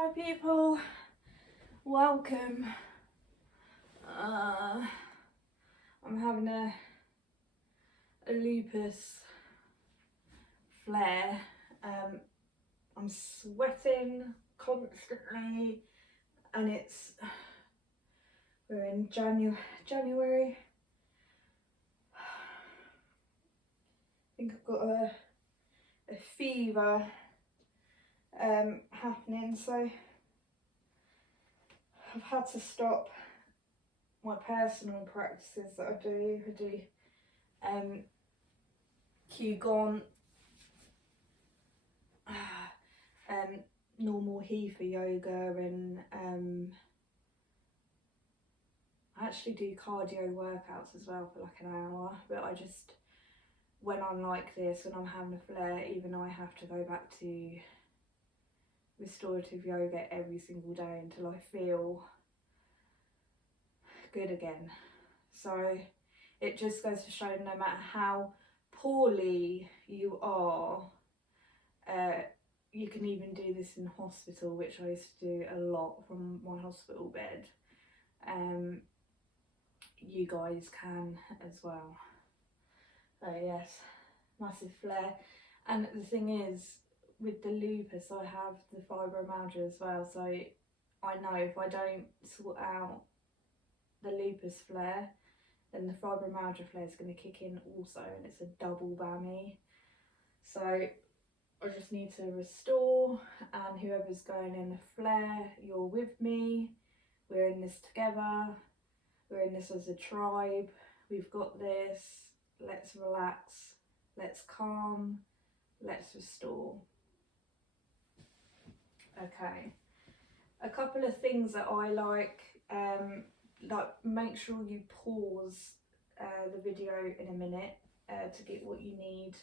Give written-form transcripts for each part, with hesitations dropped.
Hi people, welcome. I'm having a lupus flare. I'm sweating constantly and we're in January. I think I've got a fever happening, so I've had to stop my personal practices that I do. Qigong, normal Hefa yoga, and I actually do cardio workouts as well for like an hour. But I just, when I'm like this, when I'm having a flare, even I have to go back to restorative yoga every single day until I feel good again. So it just goes to show, no matter how poorly you are, you can even do this in hospital, which I used to do a lot from my hospital bed. You guys can as well. So yes, massive flare. And the thing is, with the lupus, I have the fibromyalgia as well, so I know if I don't sort out the lupus flare, then the fibromyalgia flare is going to kick in also, and it's a double whammy. So I just need to restore, and whoever's going in the flare, you're with me. We're in this together. We're in this as a tribe. We've got this. Let's relax. Let's calm. Let's restore. Okay. A couple of things that I like make sure you pause the video in a minute to get what you need.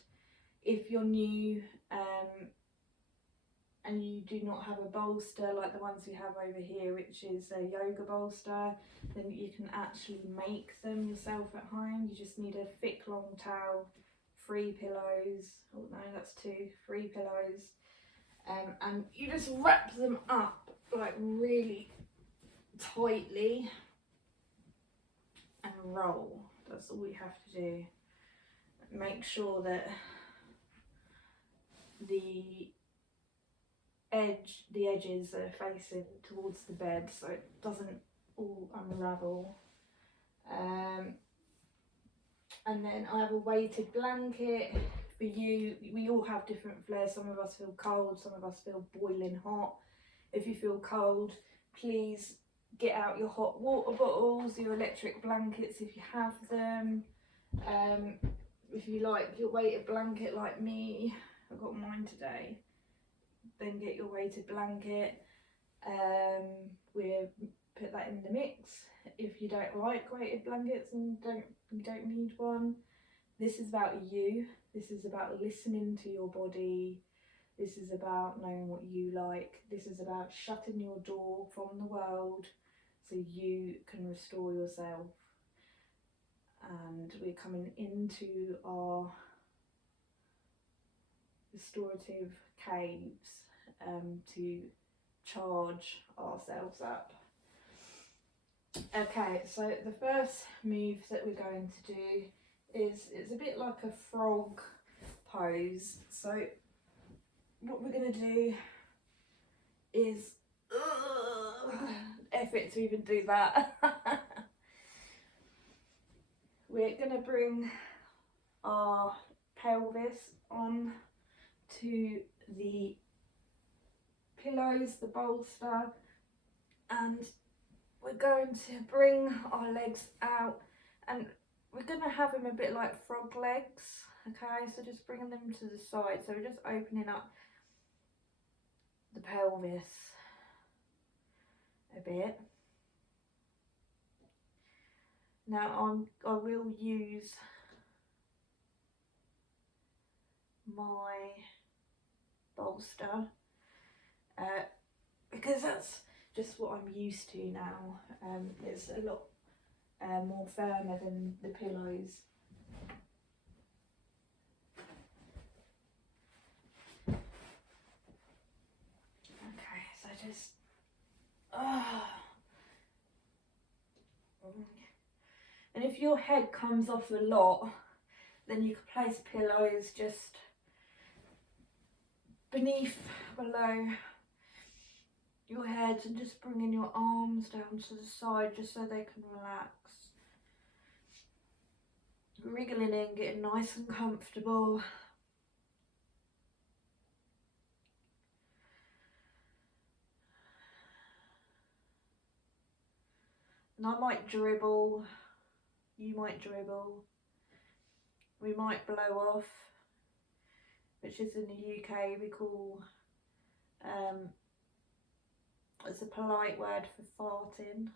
If you're new and you do not have a bolster like the ones we have over here, which is a yoga bolster, then you can actually make them yourself at home. You just need a thick long towel, 3 pillows, oh no, that's 2, 3 pillows, and you just wrap them up like really tightly and roll. That's all you have to do. Make sure that the edges are facing towards the bed so it doesn't all unravel. And then I have a weighted blanket for you. We all have different flares. Some of us feel cold, some of us feel boiling hot. If you feel cold, please get out your hot water bottles, your electric blankets if you have them. If you like your weighted blanket like me, I got mine today, then get your weighted blanket. We'll put that in the mix. If you don't like weighted blankets and you don't need one, this is about you. This is about listening to your body. This is about knowing what you like. This is about shutting your door from the world so you can restore yourself. And we're coming into our restorative caves to charge ourselves up. Okay, so the first move that we're going to do is, it's a bit like a frog pose. So what we're going to do is effort to even do that. We're going to bring our pelvis on to the pillows, the bolster, and we're going to bring our legs out, and we're going to have them a bit like frog legs. Okay, so just bringing them to the side, so we're just opening up the pelvis a bit. Now I will use my bolster because that's just what I'm used to now. It's a lot more firmer than the pillows. Okay, so just And if your head comes off a lot, then you can place pillows just below your head, and just bringing your arms down to the side just so they can relax. Wriggling in, getting nice and comfortable. And I might dribble, you might dribble, we might blow off, which is in the UK we call, it's a polite word for farting.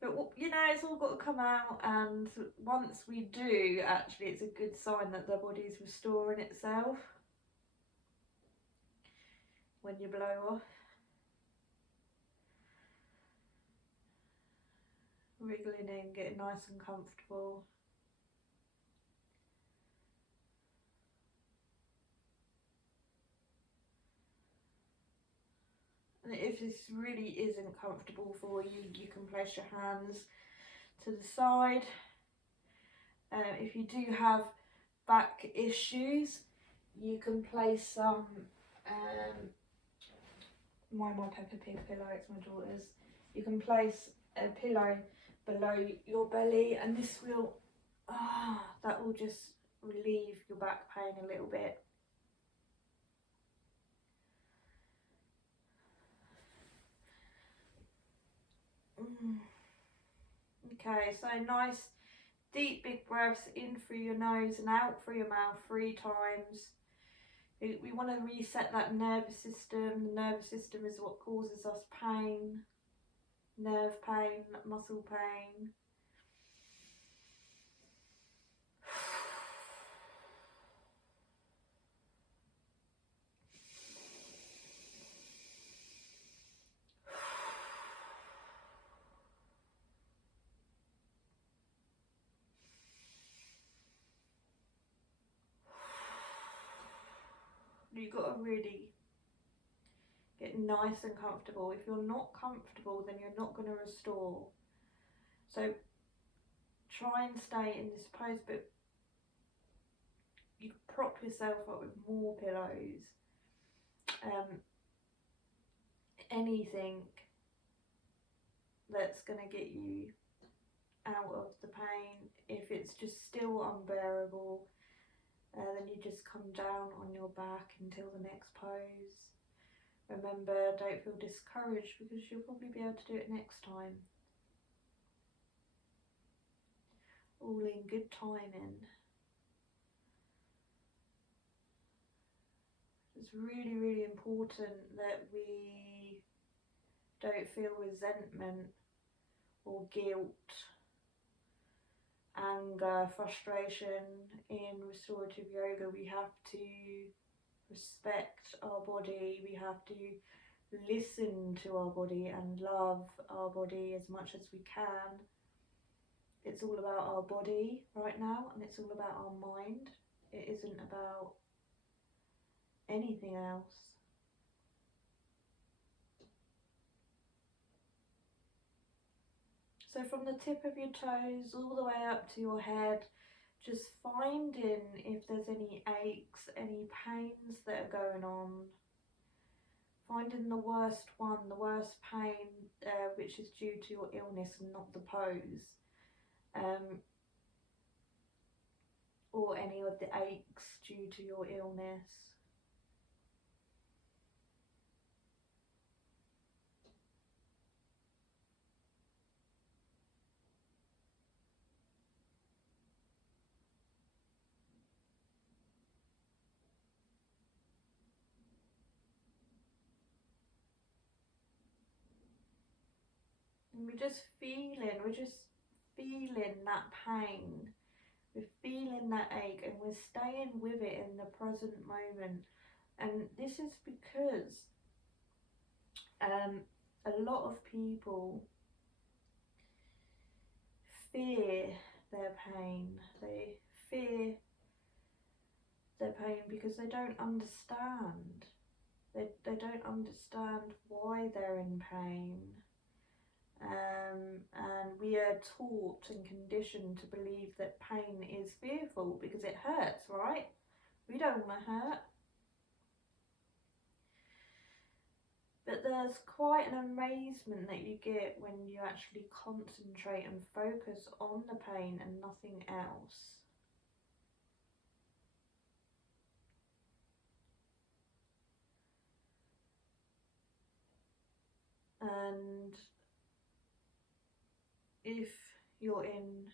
But you know, it's all got to come out, and once we do, actually it's a good sign that the body's restoring itself when you blow off. Wriggling in, getting nice and comfortable. And if this really isn't comfortable for you, you can place your hands to the side. If you do have back issues, you can place some my Peppa Pig pillow, it's my daughter's. You can place a pillow below your belly, and this will, that will just relieve your back pain a little bit. Okay, so nice deep big breaths in through your nose and out through your mouth 3 times. We want to reset that nervous system. The nervous system is what causes us pain, nerve pain, muscle pain. You've got to really get nice and comfortable. If you're not comfortable, then you're not going to restore. So try and stay in this pose, but you can prop yourself up with more pillows. Anything that's going to get you out of the pain. If it's just still unbearable, then you just come down on your back until the next pose. Remember, don't feel discouraged, because you'll probably be able to do it next time. All in good timing. It's really, really important that we don't feel resentment or guilt, anger, frustration in restorative yoga. We have to respect our body, we have to listen to our body and love our body as much as we can. It's all about our body right now, and it's all about our mind. It isn't about anything else. So from the tip of your toes all the way up to your head, just finding if there's any aches, any pains that are going on. Finding the worst one, the worst pain, which is due to your illness and not the pose. Or any of the aches due to your illness. And we're just feeling that pain. We're feeling that ache, and we're staying with it in the present moment. And this is because a lot of people fear their pain. They fear their pain because they don't understand They don't understand why they're in pain. And we are taught and conditioned to believe that pain is fearful because it hurts, right? We don't want to hurt. But there's quite an amazement that you get when you actually concentrate and focus on the pain and nothing else. And if you're in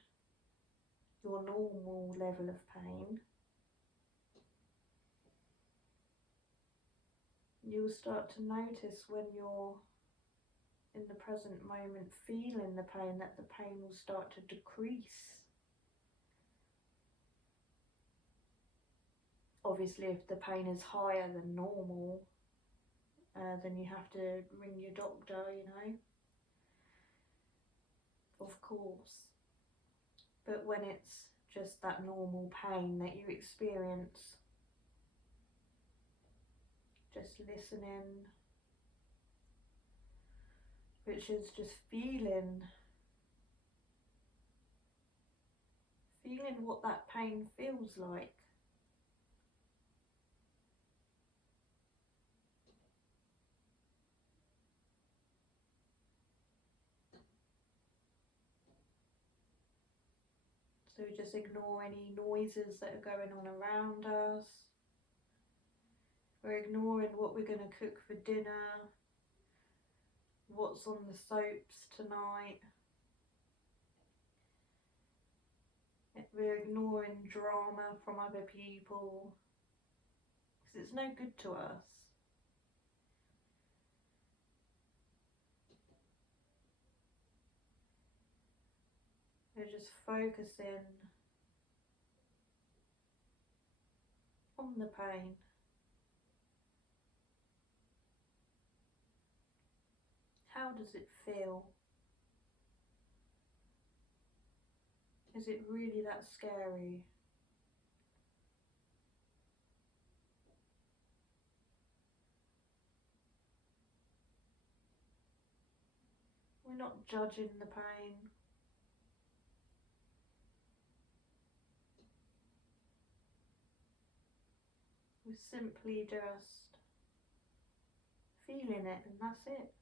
your normal level of pain, you'll start to notice when you're in the present moment feeling the pain, that the pain will start to decrease. Obviously, if the pain is higher than normal, then you have to ring your doctor, you know, of course. But when it's just that normal pain that you experience, just listening, which is just feeling what that pain feels like. So just ignore any noises that are going on around us. We're ignoring what we're going to cook for dinner, what's on the soaps tonight. We're ignoring drama from other people because it's no good to us. We're just focusing on the pain. How does it feel? Is it really that scary? We're not judging the pain. We're simply just feeling it, and that's it.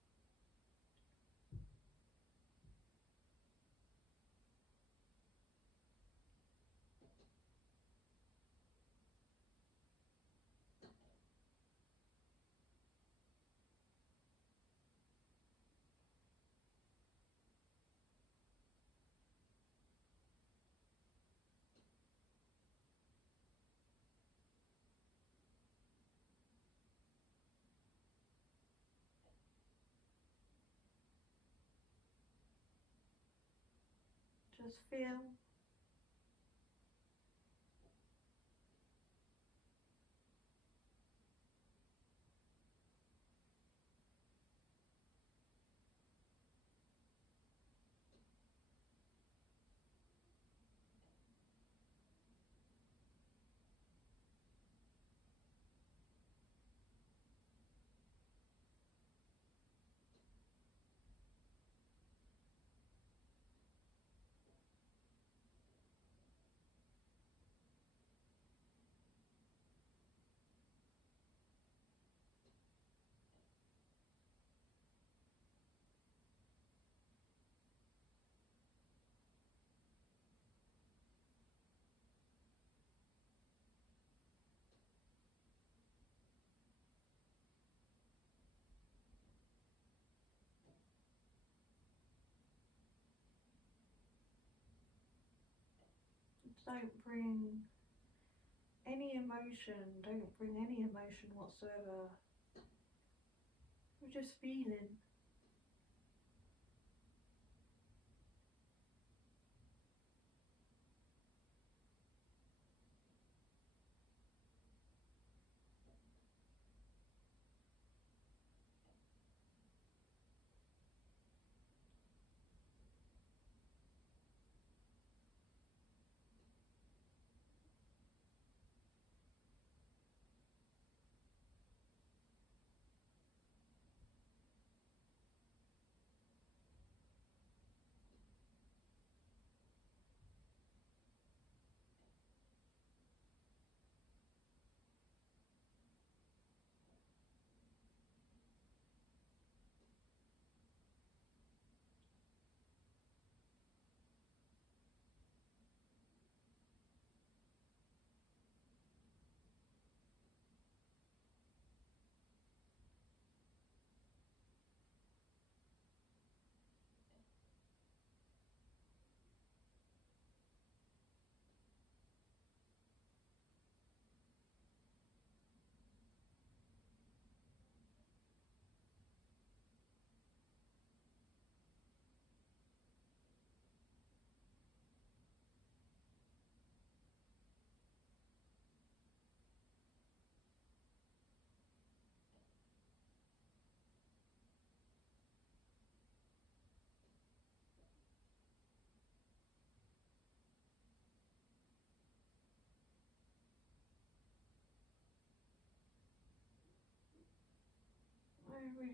Just feel. Don't bring any emotion, don't bring any emotion whatsoever. We're just feeling.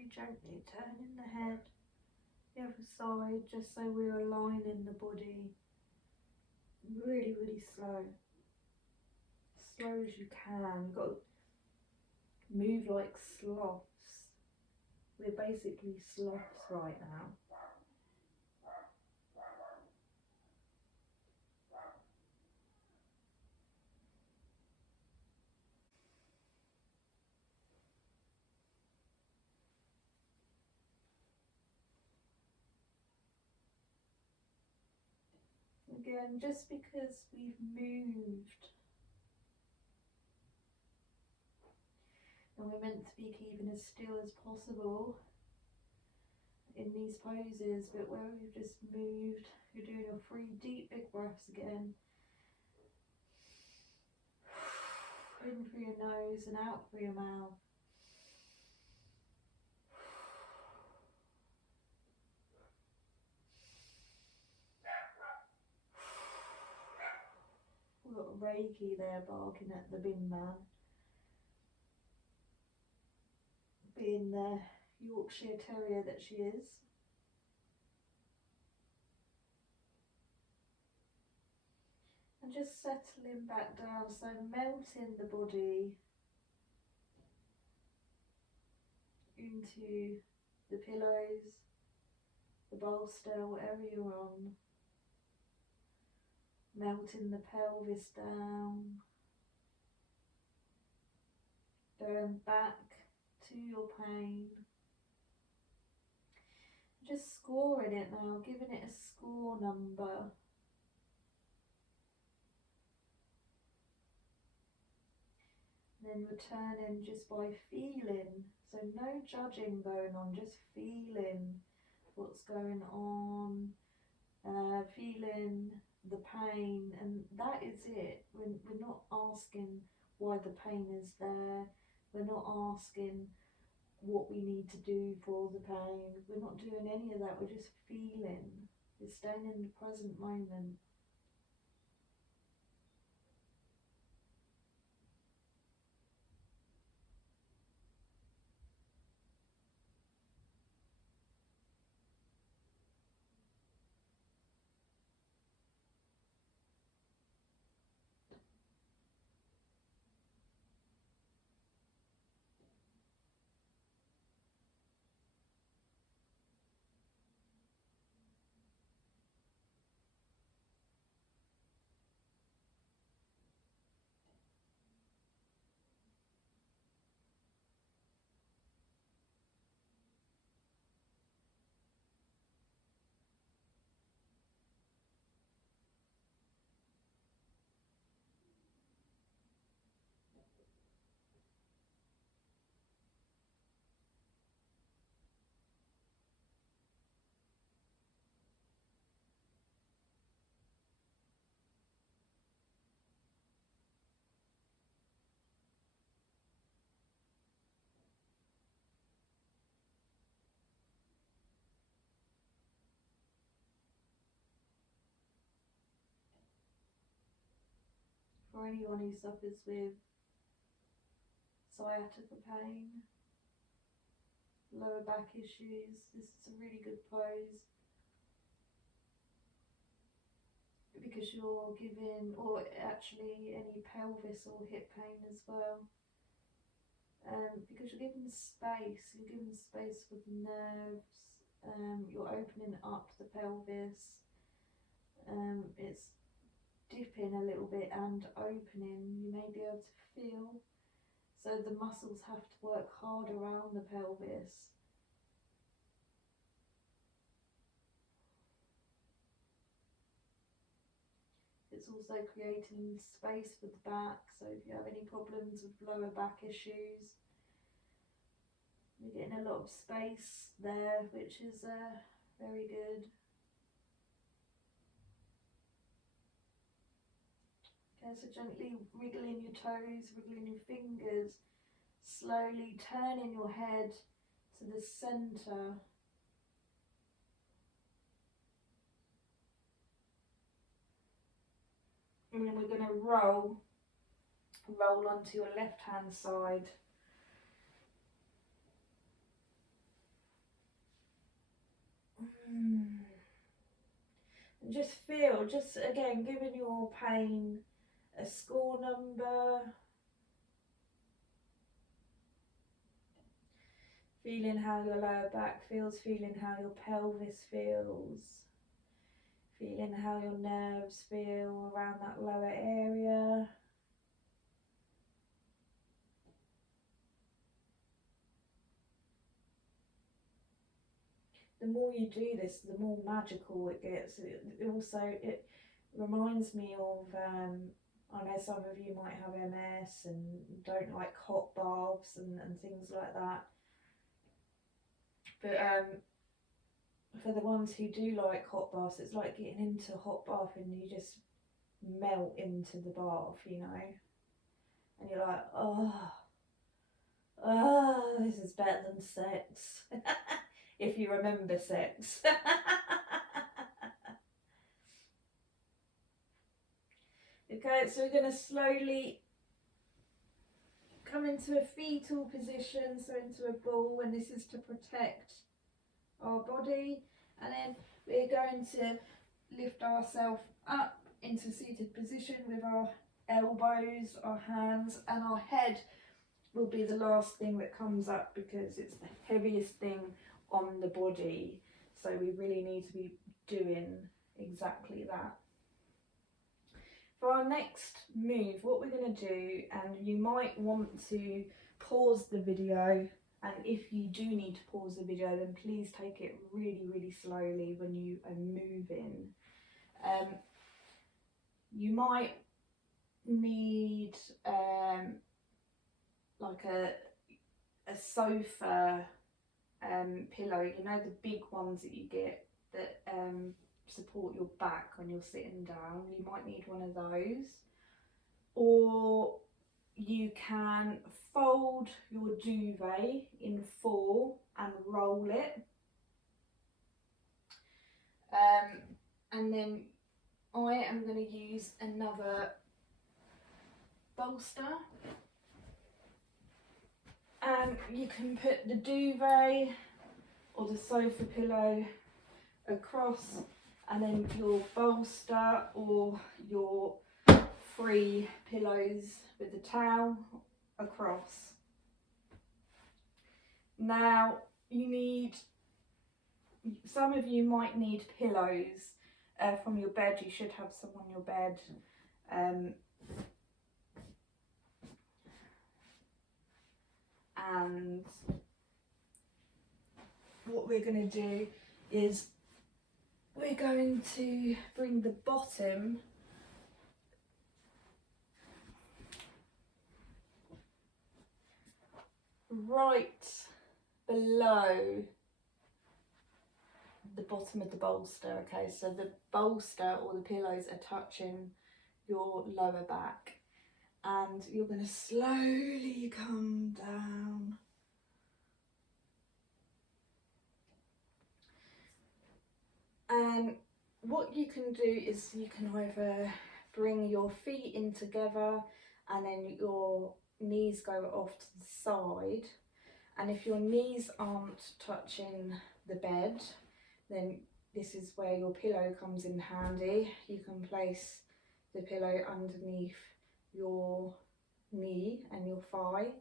very gently turning the head the other side, just so we're aligning the body. Really, really slow. Slow as you can. You've got to move like sloths. We're basically sloths right now. Again, just because we've moved, and we're meant to be keeping as still as possible in these poses, but where we've just moved, you're doing your 3 deep big breaths again. In through your nose and out through your mouth. We've got Reiki there barking at the bin man, being the Yorkshire Terrier that she is. And just settling back down, so melting the body into the pillows, the bolster, whatever you're on. Melting the pelvis down, going back to your pain. Just scoring it now, giving it a score number. Then returning just by feeling, so no judging going on, just feeling what's going on, feeling the pain, and that is it. We're not asking why the pain is there, we're not asking what we need to do for the pain, we're not doing any of that, we're just feeling, we're staying in the present moment. For anyone who suffers with sciatica pain, lower back issues, this is a really good pose, because you're giving, or actually any pelvis or hip pain as well, because you're giving space for the nerves, you're opening up the pelvis, it's dipping a little bit and opening, you may be able to feel, so the muscles have to work hard around the pelvis. It's also creating space for the back, so if you have any problems with lower back issues, you're getting a lot of space there, which is very good. Okay, so gently wriggling your toes, wriggling your fingers, slowly turning your head to the centre. And then we're going to roll onto your left hand side. And just feel, just again, giving your pain a score number. Feeling how your lower back feels, feeling how your pelvis feels, feeling how your nerves feel around that lower area. The more you do this, the more magical it gets. It reminds me of, I know some of you might have MS and don't like hot baths and things like that. But for the ones who do like hot baths, it's like getting into a hot bath and you just melt into the bath, you know. And you're like, oh, this is better than sex. If you remember sex. Okay, so we're going to slowly come into a fetal position, so into a ball, and this is to protect our body. And then we're going to lift ourselves up into seated position with our elbows, our hands, and our head will be the last thing that comes up because it's the heaviest thing on the body. So we really need to be doing exactly that. For our next move, what we're going to do, and you might want to pause the video, and if you do need to pause the video, then please take it really slowly when you are moving. You might need like a sofa pillow, you know, the big ones that you get that support your back when you're sitting down. You might need one of those, or you can fold your duvet in 4 and roll it, and then I am going to use another bolster, and you can put the duvet or the sofa pillow across, and then your bolster or your 3 pillows with the towel across. Now some of you might need pillows from your bed. You should have some on your bed. And what we're going to do is we're going to bring the bottom right below the bottom of the bolster. Okay, so the bolster or the pillows are touching your lower back, and you're going to slowly come down. And what you can do is you can either bring your feet in together and then your knees go off to the side, and if your knees aren't touching the bed, then this is where your pillow comes in handy. You can place the pillow underneath your knee and your thigh.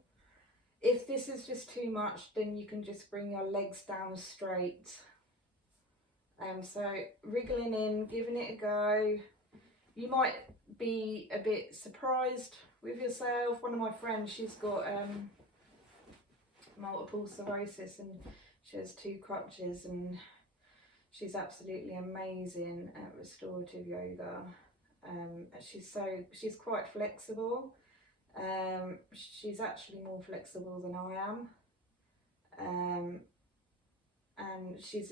If this is just too much, then you can just bring your legs down straight. So wriggling in, giving it a go. You might be a bit surprised with yourself. One of my friends, she's got multiple sclerosis and she has 2 crutches, and she's absolutely amazing at restorative yoga. She's quite flexible. She's actually more flexible than I am. And she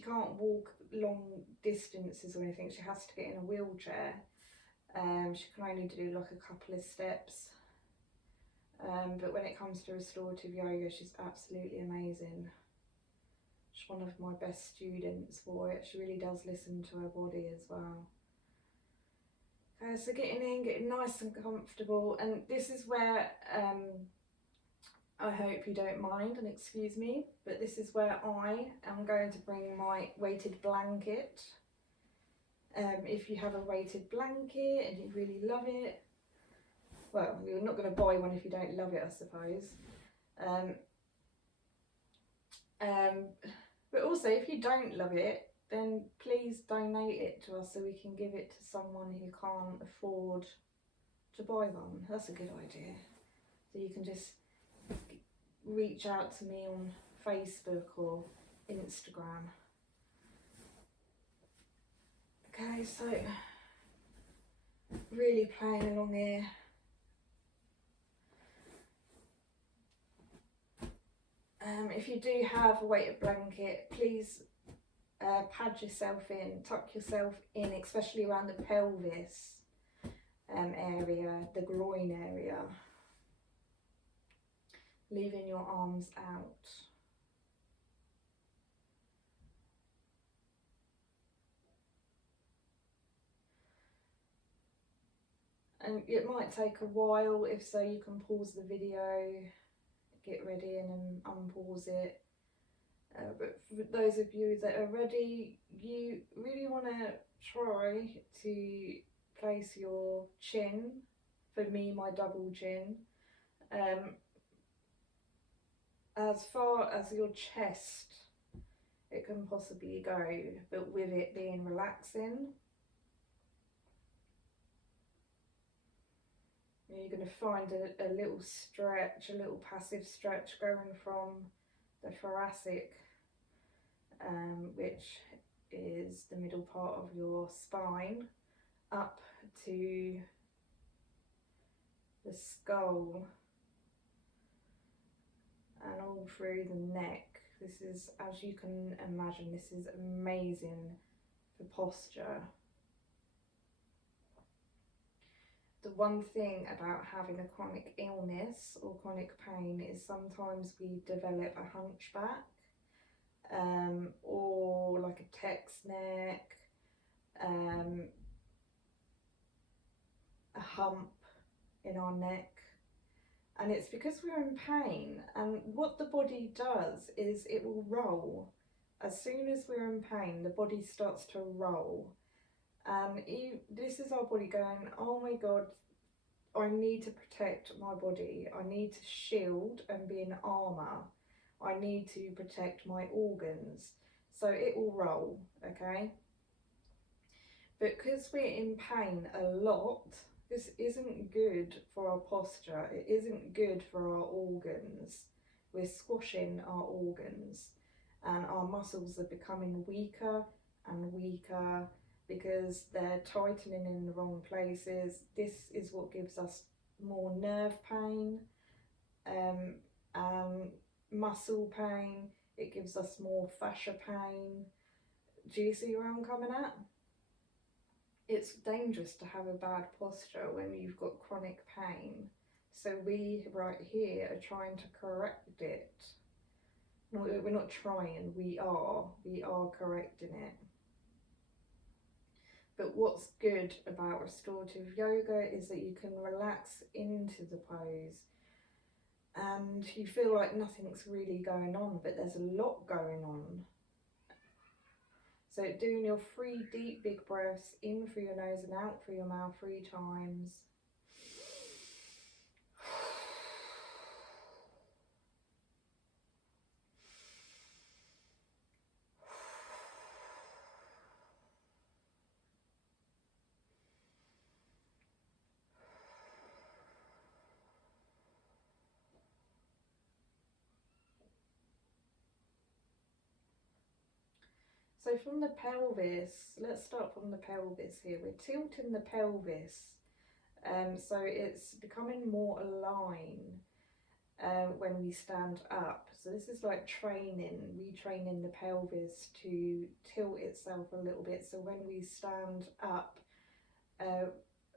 can't walk long distances or anything. She has to get in a wheelchair. She can only do like a couple of steps. But when it comes to restorative yoga, she's absolutely amazing. She's one of my best students for it. She really does listen to her body as well. Okay, so getting in, getting nice and comfortable, and this is where I hope you don't mind and excuse me, but this is where I am going to bring my weighted blanket. If you have a weighted blanket and you really love it, well, you're not going to buy one if you don't love it, I suppose. But also, if you don't love it, then please donate it to us so we can give it to someone who can't afford to buy one. That's a good idea. So you can just reach out to me on Facebook or Instagram. Okay, so really playing along here. If you do have a weighted blanket, please pad yourself in, tuck yourself in, especially around the pelvis area, the groin area, leaving your arms out. And it might take a while, if so you can pause the video, get ready and then unpause it. But for those of you that are ready, you really want to try to place your chin, for me my double chin, as far as your chest it can possibly go, but with it being relaxing. You're going to find a little stretch, a little passive stretch going from the thoracic, which is the middle part of your spine, up to the skull and all through the neck. This is, as you can imagine, this is amazing for posture. The one thing about having a chronic illness or chronic pain is sometimes we develop a hunchback, or like a text neck, a hump in our neck, and it's because we're in pain. And what the body does is it will roll. As soon as we're in pain, the body starts to roll. This is our body going, oh my God, I need to protect my body. I need to shield and be in armour. I need to protect my organs. So it will roll, okay? But because we're in pain a lot, this isn't good for our posture. It isn't good for our organs. We're squashing our organs and our muscles are becoming weaker and weaker because they're tightening in the wrong places. This is what gives us more nerve pain and muscle pain. It gives us more fascia pain. Do you see where I'm coming at? It's dangerous to have a bad posture when you've got chronic pain. So we right here are trying to correct it. No, we're not trying, we are correcting it. But what's good about restorative yoga is that you can relax into the pose and you feel like nothing's really going on, but there's a lot going on. So doing your 3 deep big breaths in through your nose and out through your mouth 3 times. So from the pelvis, let's start from the pelvis here. We're tilting the pelvis, so it's becoming more aligned when we stand up. So this is like retraining the pelvis to tilt itself a little bit. So when we stand up,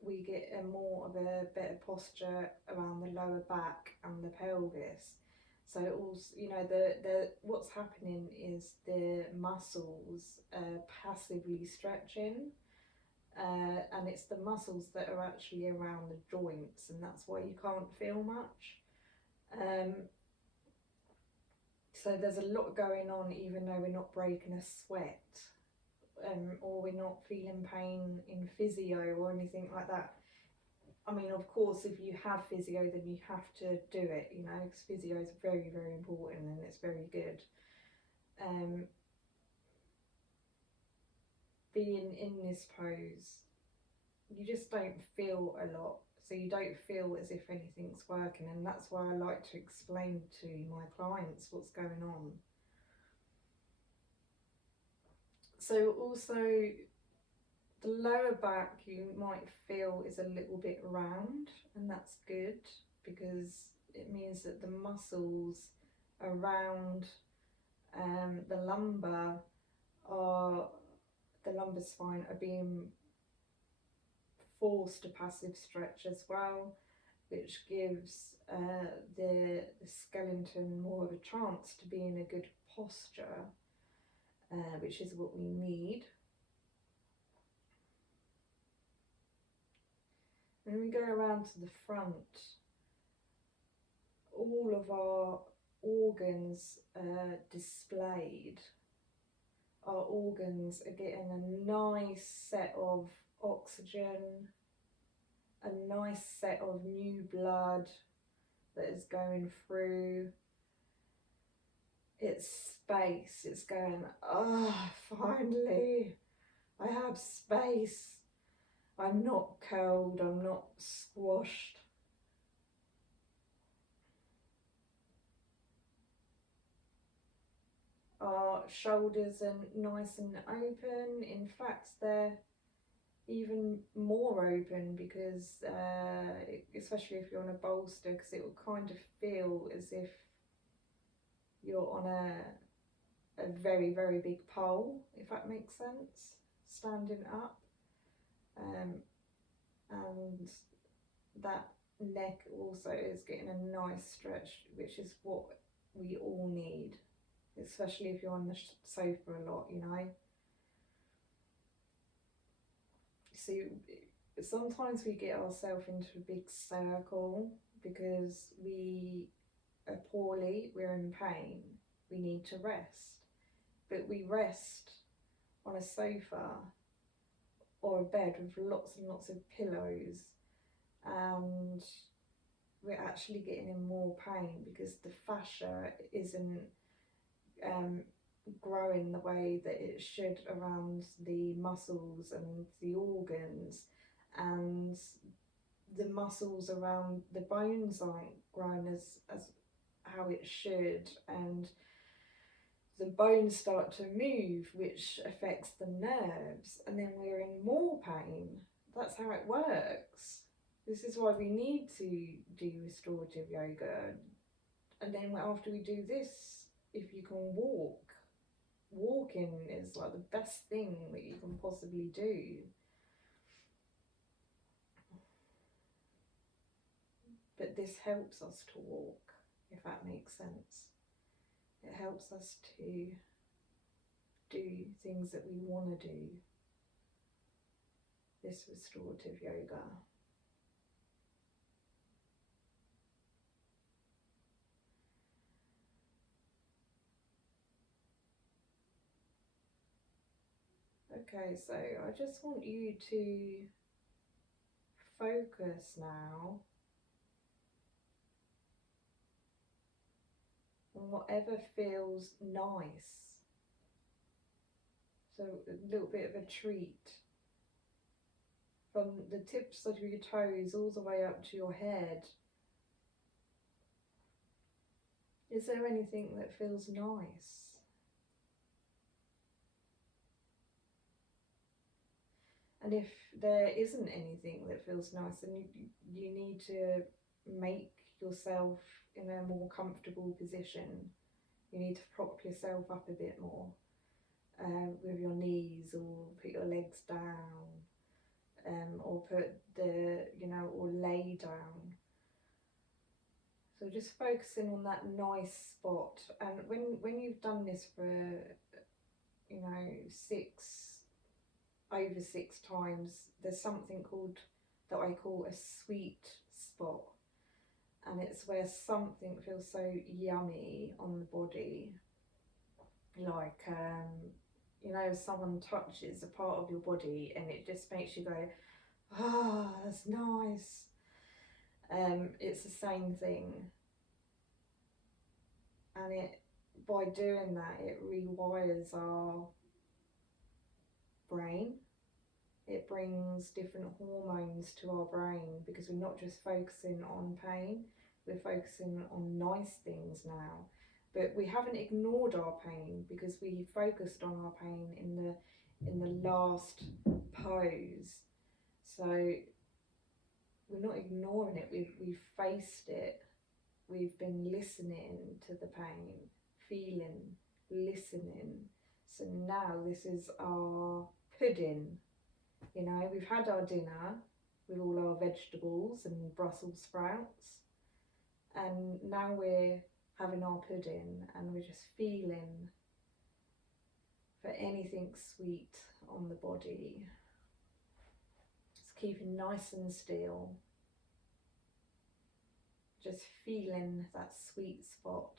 we get more of a better posture around the lower back and the pelvis. So it also, you know, what's happening is the muscles passively stretching, and it's the muscles that are actually around the joints, and that's why you can't feel much. So there's a lot going on, even though we're not breaking a sweat, or we're not feeling pain in physio or anything like that. I mean, of course, if you have physio, then you have to do it, you know, because physio is very, very important and it's very good. Being in this pose, you just don't feel a lot. So you don't feel as if anything's working, and that's why I like to explain to my clients what's going on. So also, the lower back you might feel is a little bit round, and that's good because it means that the muscles around the lumbar spine are being forced to passive stretch as well, which gives the skeleton more of a chance to be in a good posture, which is what we need. When we go around to the front, all of our organs are displayed. Our organs are getting a nice set of oxygen, a nice set of new blood that is going through. It's space. It's going, oh, finally, I have space. I'm not curled, I'm not squashed. Our shoulders are nice and open. In fact, they're even more open because, especially if you're on a bolster, because it will kind of feel as if you're on a very, very big pole, if that makes sense, standing up. And that neck also is getting a nice stretch, which is what we all need, especially if you're on the sofa a lot, you know. So sometimes we get ourselves into a big circle because we are poorly, we're in pain, we need to rest, but we rest on a sofa or a bed with lots and lots of pillows, and we're actually getting in more pain because the fascia isn't growing the way that it should around the muscles and the organs, and the muscles around the bones aren't growing as how it should, and the bones start to move, which affects the nerves, and then we're in more pain. That's how it works. This is why we need to do restorative yoga. And then after we do this, if you can walk, walking is like the best thing that you can possibly do. But this helps us to walk, if that makes sense. It helps us to do things that we want to do. This restorative yoga. Okay, so I just want you to focus now on whatever feels nice. So a little bit of a treat. From the tips of your toes all the way up to your head. Is there anything that feels nice? And if there isn't anything that feels nice, then you need to make yourself in a more comfortable position. You need to prop yourself up a bit more with your knees, or put your legs down, or put or lay down. So just focusing on that nice spot. And when you've done this for over 6 times, there's something that I call a sweet spot, and it's where something feels so yummy on the body, like you know, if someone touches a part of your body and it just makes you go, ah, that's nice. It's the same thing, and it, by doing that, it rewires our brain. It brings different hormones to our brain, because we're not just focusing on pain, we're focusing on nice things now. But we haven't ignored our pain, because we focused on our pain in the last pose. So we're not ignoring it, we've faced it. We've been listening to the pain, feeling, listening. So now this is our pudding. You know, we've had our dinner with all our vegetables and Brussels sprouts, and now we're having our pudding, and we're just feeling for anything sweet on the body. Just keeping nice and still, just feeling that sweet spot.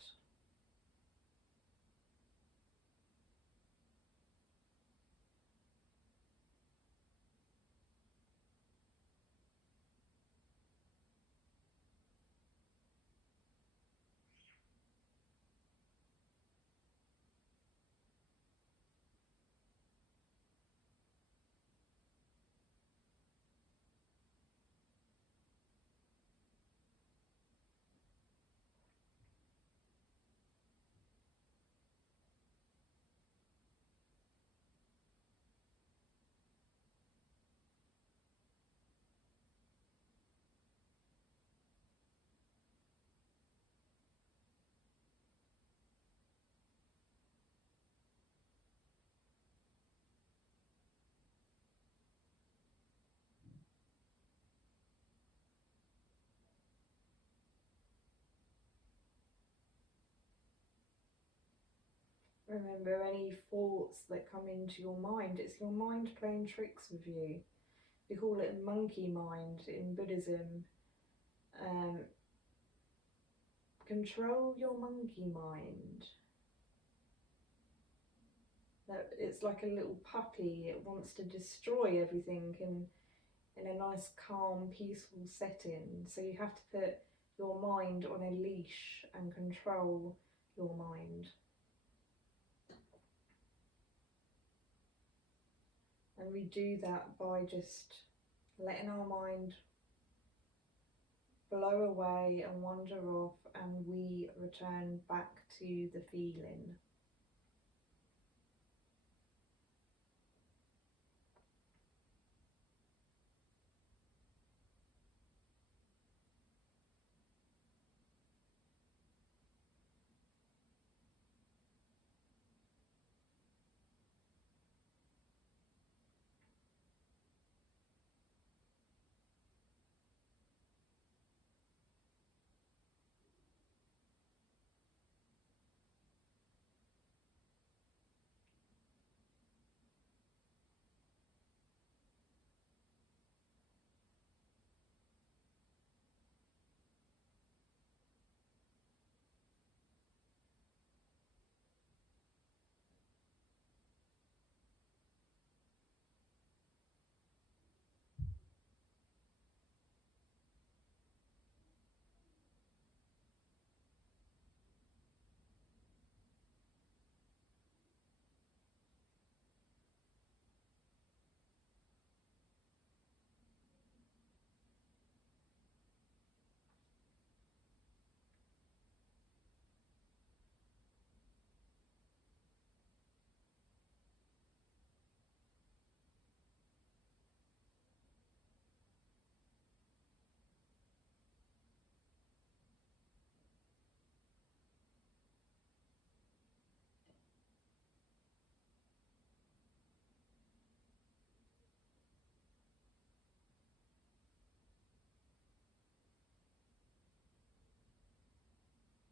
Remember, any thoughts that come into your mind, it's your mind playing tricks with you. We call it monkey mind in Buddhism. Control your monkey mind. That it's like a little puppy, it wants to destroy everything in a nice, calm, peaceful setting. So you have to put your mind on a leash and control your mind. And we do that by just letting our mind blow away and wander off, and we return back to the feeling.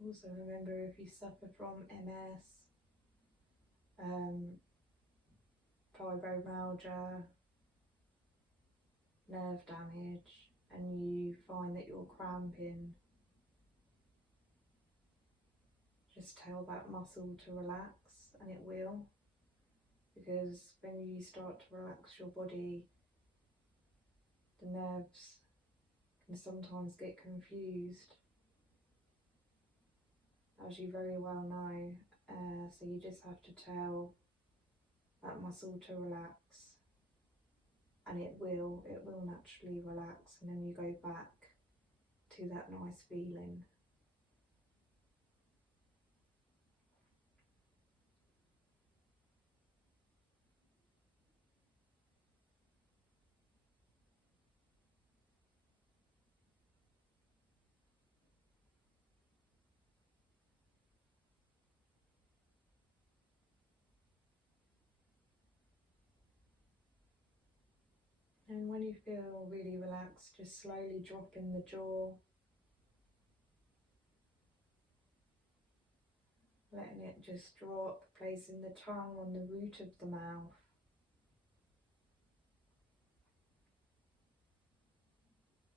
Also remember, if you suffer from MS, fibromyalgia, nerve damage, and you find that you're cramping, just tell that muscle to relax, and it will, because when you start to relax your body, the nerves can sometimes get confused, as you very well know. So you just have to tell that muscle to relax, and it will naturally relax, and then you go back to that nice feeling. And when you feel really relaxed, just slowly drop in the jaw, letting it just drop, placing the tongue on the root of the mouth.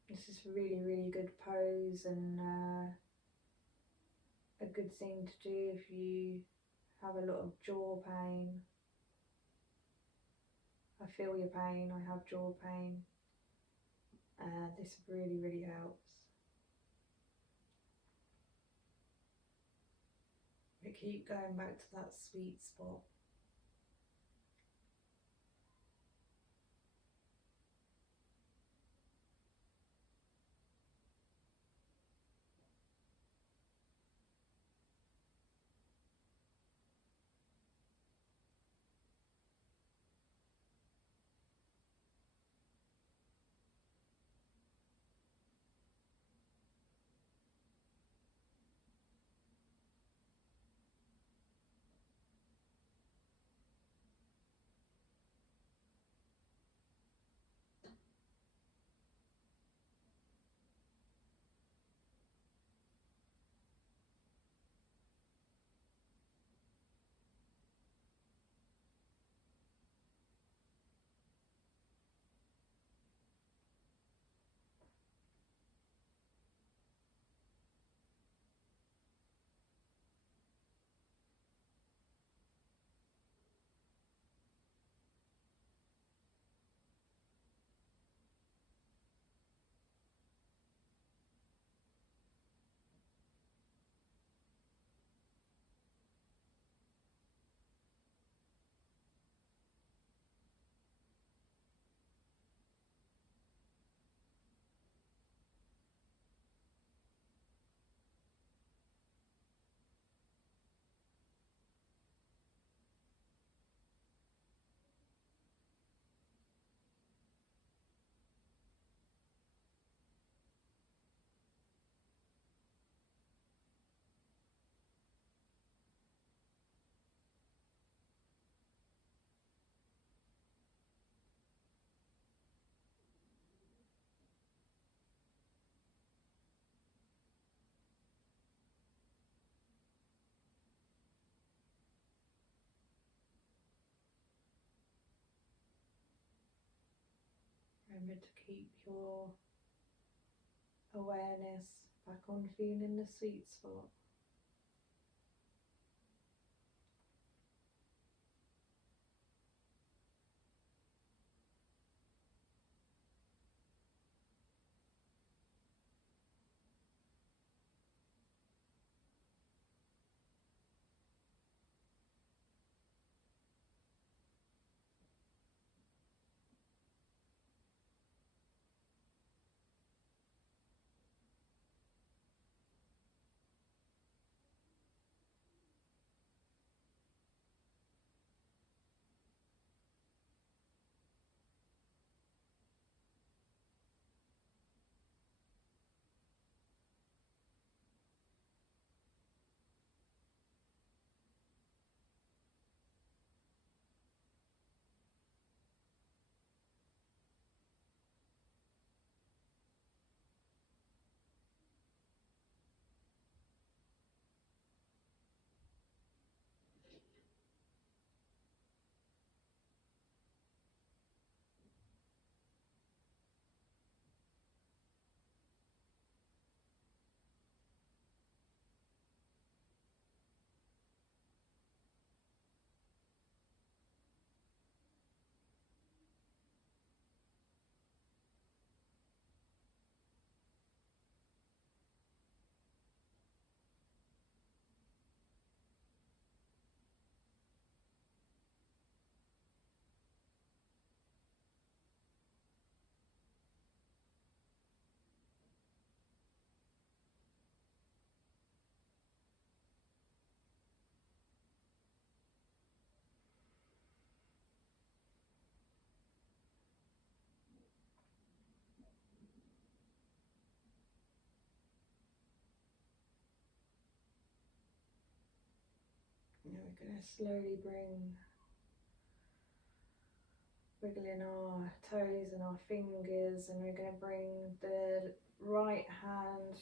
This is a really, really good pose, and a good thing to do if you have a lot of jaw pain. I feel your pain, I have jaw pain. This really, really helps. But keep going back to that sweet spot. Remember to keep your awareness back on feeling the sweet spot. We're going to slowly wiggling our toes and our fingers, and we're going to bring the right hand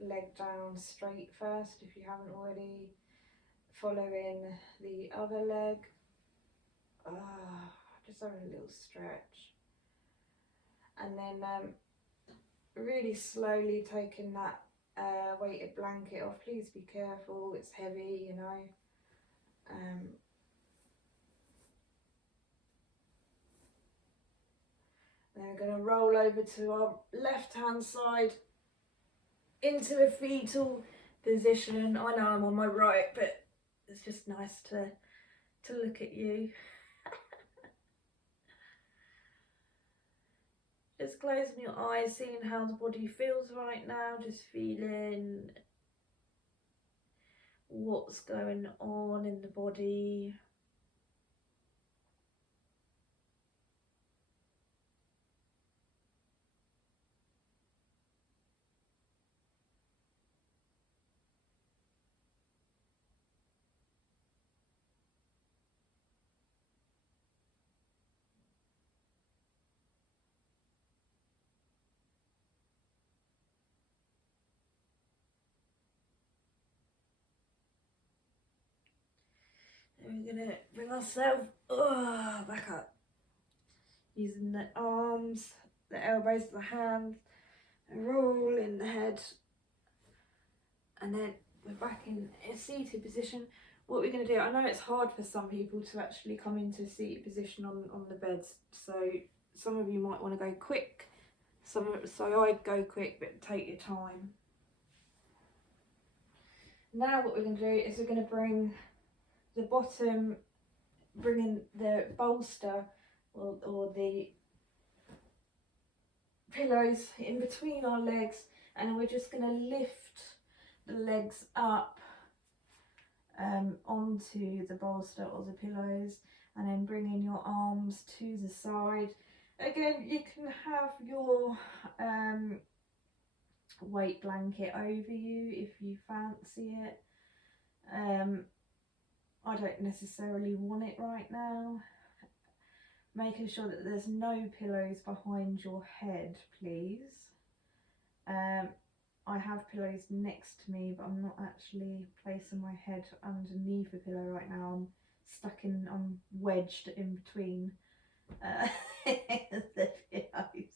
leg down straight first if you haven't already. Following the other leg. Just having a little stretch. And then really slowly taking that weighted blanket off. Please be careful, it's heavy, you know. Then we're going to roll over to our left hand side into a fetal position. I know I'm on my right, but it's just nice to look at you. Just closing your eyes, seeing how the body feels right now, just feeling what's going on in the body. And we're going to bring ourselves back up. Using the arms, the elbows, the hands, and rolling the head. And then we're back in a seated position. What we're going to do, I know it's hard for some people to actually come into a seated position on the beds. So some of you might want to go quick. So I'd go quick, but take your time. Now what we're going to do is we're going to bring the bottom, bringing the bolster or the pillows in between our legs, and we're just going to lift the legs up onto the bolster or the pillows, and then bringing your arms to the side. Again, you can have your weight blanket over you if you fancy it. I don't necessarily want it right now. Making sure that there's no pillows behind your head, please. I have pillows next to me, but I'm not actually placing my head underneath a pillow right now. I'm wedged in between the pillows.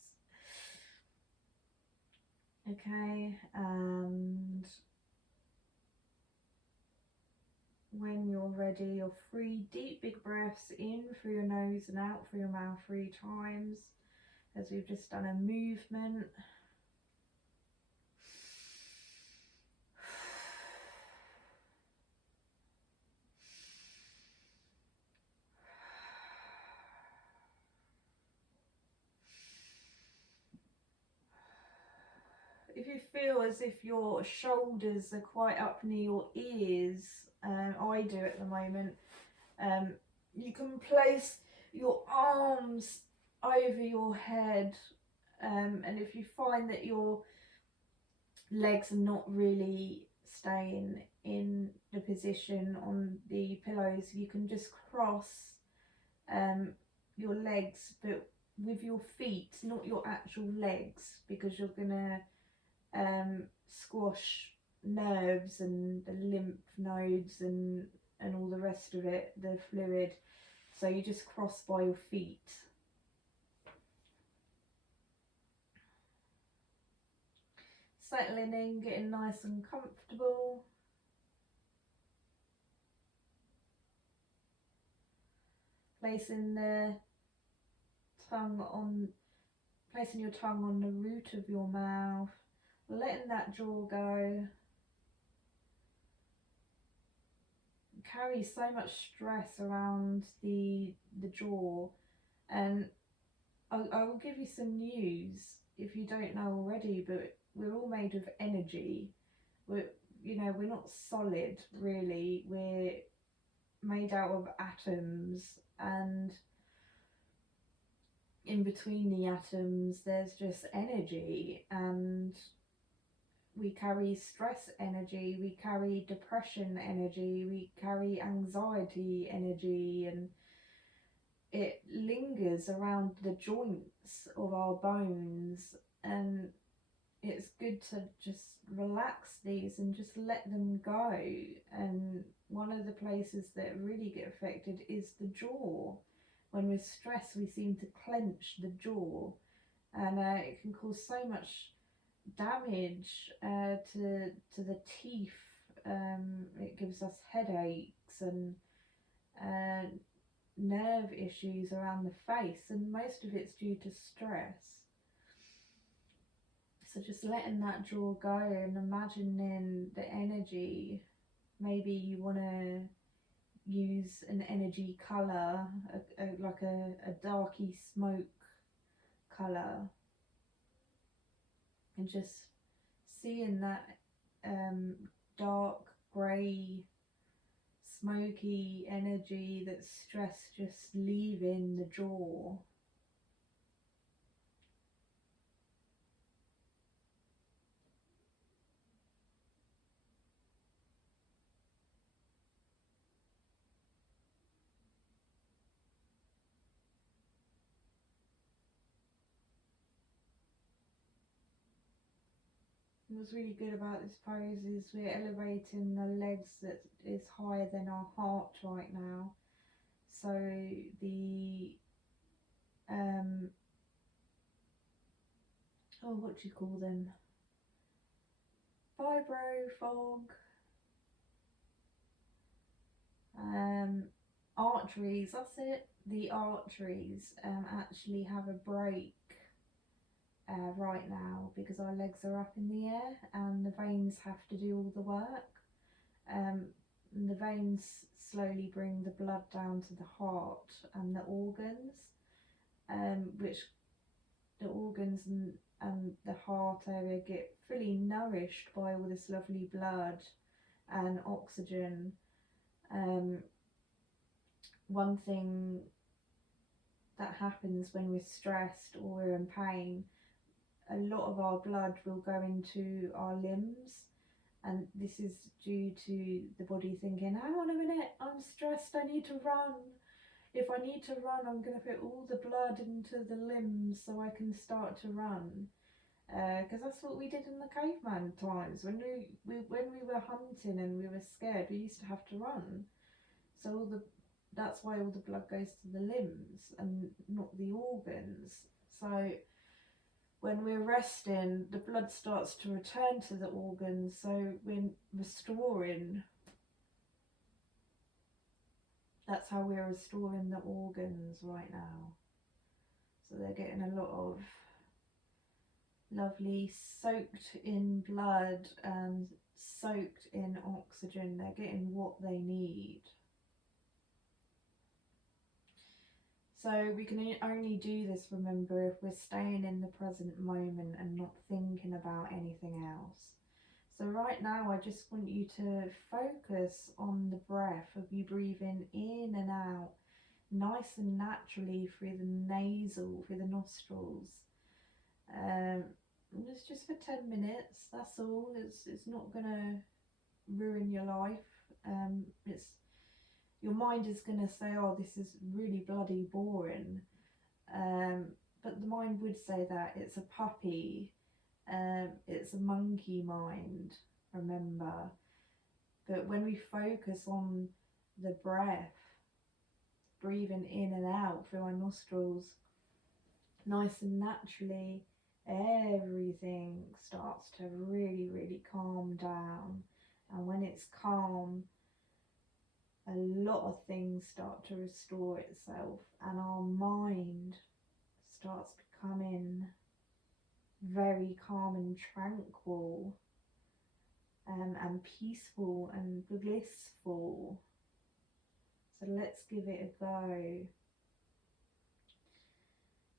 Okay, and when you're ready, you're 3 deep big breaths in through your nose and out through your mouth 3 times, as we've just done a movement. If you feel as if your shoulders are quite up near your ears, I do at the moment, you can place your arms over your head, and if you find that your legs are not really staying in the position on the pillows, you can just cross your legs, but with your feet, not your actual legs, because you're gonna squash nerves and the lymph nodes and all the rest of it, the fluid. So you just cross by your feet. Settling in, getting nice and comfortable. Placing your tongue on the root of your mouth, letting that jaw go. Carry so much stress around the jaw, and I will give you some news if you don't know already, but we're all made of energy. We're not solid really. We're made out of atoms, and in between the atoms there's just energy, and we carry stress energy, we carry depression energy, we carry anxiety energy, and it lingers around the joints of our bones. And it's good to just relax these and just let them go. And one of the places that really get affected is the jaw. When we're stressed, we seem to clench the jaw, and it can cause so much damage to the teeth. It gives us headaches and nerve issues around the face, and most of it's due to stress. So just letting that jaw go and imagining the energy. Maybe you want to use an energy colour, like a darky smoke colour, and just seeing that dark grey smoky energy, that's stress, just leaving the jaw. What's really good about this pose is we're elevating the legs that is higher than our heart right now. So the what do you call them? Vibro fog. Arteries, that's it. The arteries actually have a break right now because our legs are up in the air and the veins have to do all the work. And the veins slowly bring the blood down to the heart and the organs, which the organs and the heart area get fully nourished by all this lovely blood and oxygen. One thing that happens when we're stressed or we're in pain, a lot of our blood will go into our limbs, and this is due to the body thinking, hang on a minute, I'm stressed, I need to run. If I need to run, I'm going to put all the blood into the limbs so I can start to run. Because that's what we did in the caveman times. When we were hunting and we were scared, we used to have to run. So that's why all the blood goes to the limbs and not the organs. So when we're resting, the blood starts to return to the organs, so we're restoring. That's how we're restoring the organs right now. So they're getting a lot of lovely soaked in blood and soaked in oxygen. They're getting what they need. So we can only do this, remember, if we're staying in the present moment and not thinking about anything else. So right now I just want you to focus on the breath of you breathing in and out nice and naturally through the nasal, through the nostrils. It's just for 10 minutes, that's all. It's not going to ruin your life. Your mind is going to say, oh, this is really bloody boring. But the mind would say that. It's a puppy. It's a monkey mind, remember. But when we focus on the breath, breathing in and out through our nostrils, nice and naturally, everything starts to really, really calm down. And when it's calm, a lot of things start to restore itself, and our mind starts becoming very calm and tranquil, and peaceful and blissful. So let's give it a go.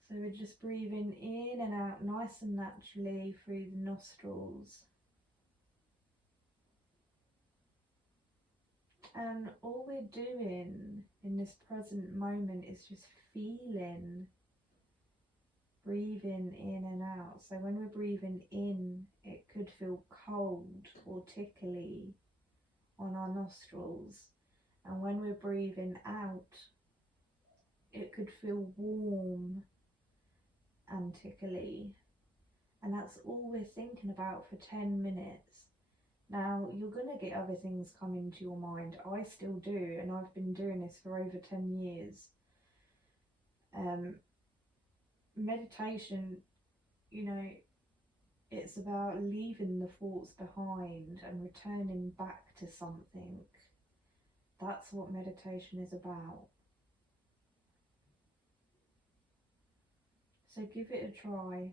So we're just breathing in and out nice and naturally through the nostrils. And all we're doing in this present moment is just feeling breathing in and out. So when we're breathing in, it could feel cold or tickly on our nostrils, and when we're breathing out, it could feel warm and tickly. And that's all we're thinking about for 10 minutes. Now, you're going to get other things come into your mind. I still do, and I've been doing this for over 10 years. Meditation, you know, it's about leaving the thoughts behind and returning back to something. That's what meditation is about. So give it a try.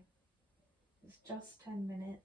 It's just 10 minutes.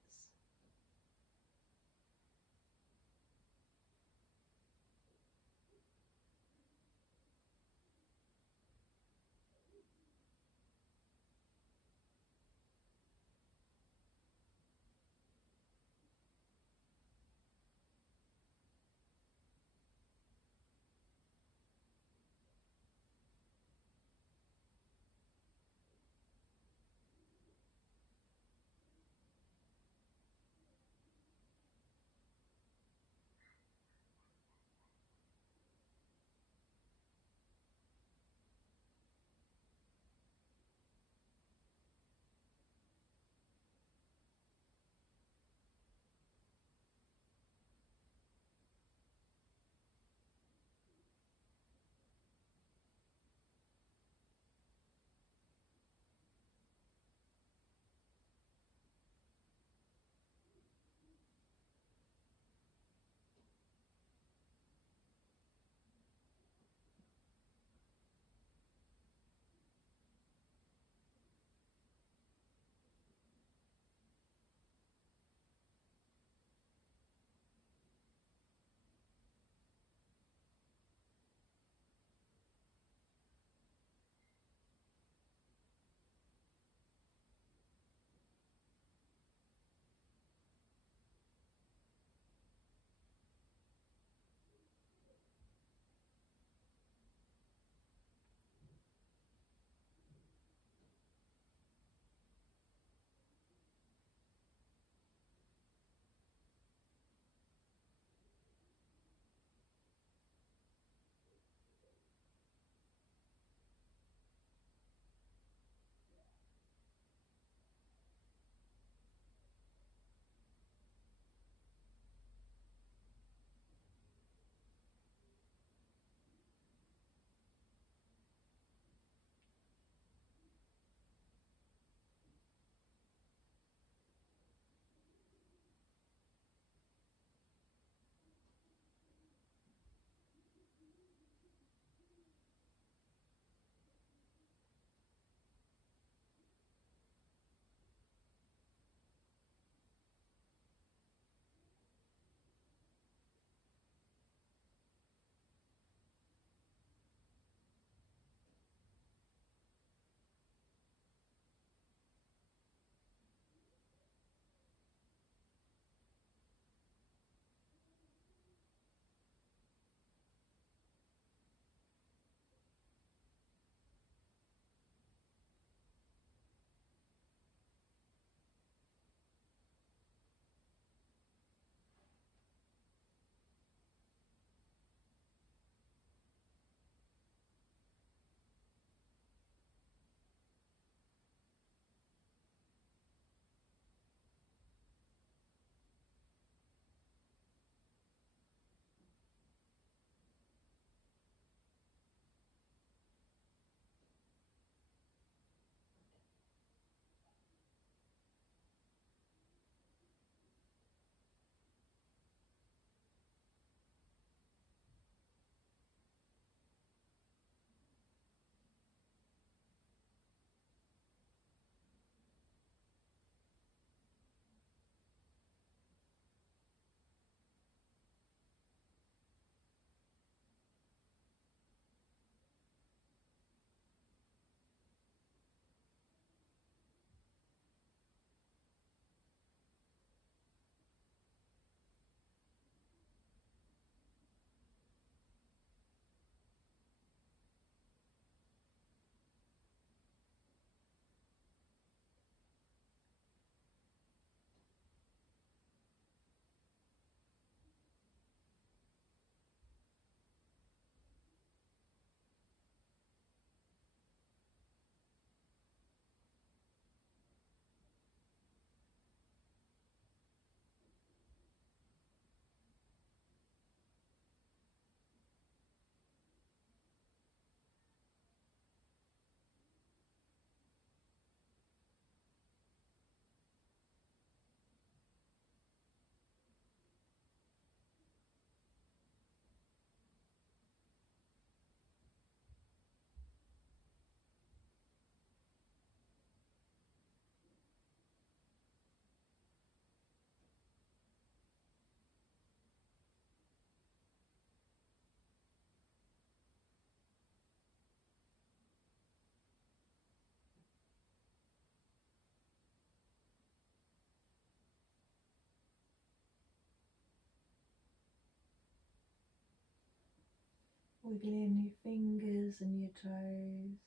wiggling your fingers and your toes.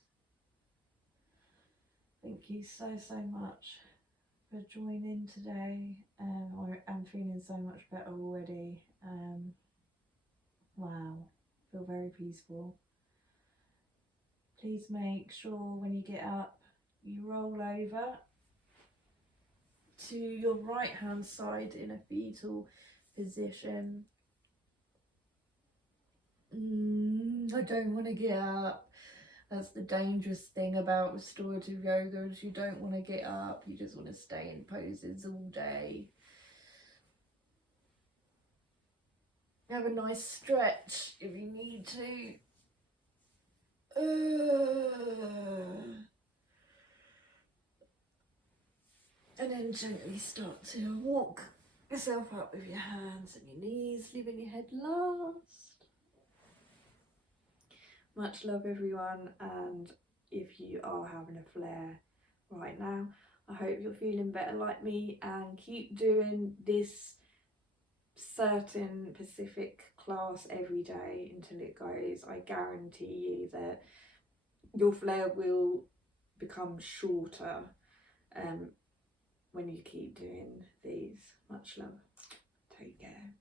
Thank you so much for joining today. I'm feeling so much better already. Wow, feel very peaceful. Please make sure when you get up, you roll over to your right hand side in a fetal position. I don't want to get up. That's the dangerous thing about restorative yoga, is you don't want to get up, you just want to stay in poses all day. Have a nice stretch if you need to. And then gently start to walk yourself up with your hands and your knees, leaving your head last. Much love, everyone, and if you are having a flare right now, I hope you're feeling better like me, and keep doing this certain specific class every day until it goes. I guarantee you that your flare will become shorter when you keep doing these. Much love. Take care.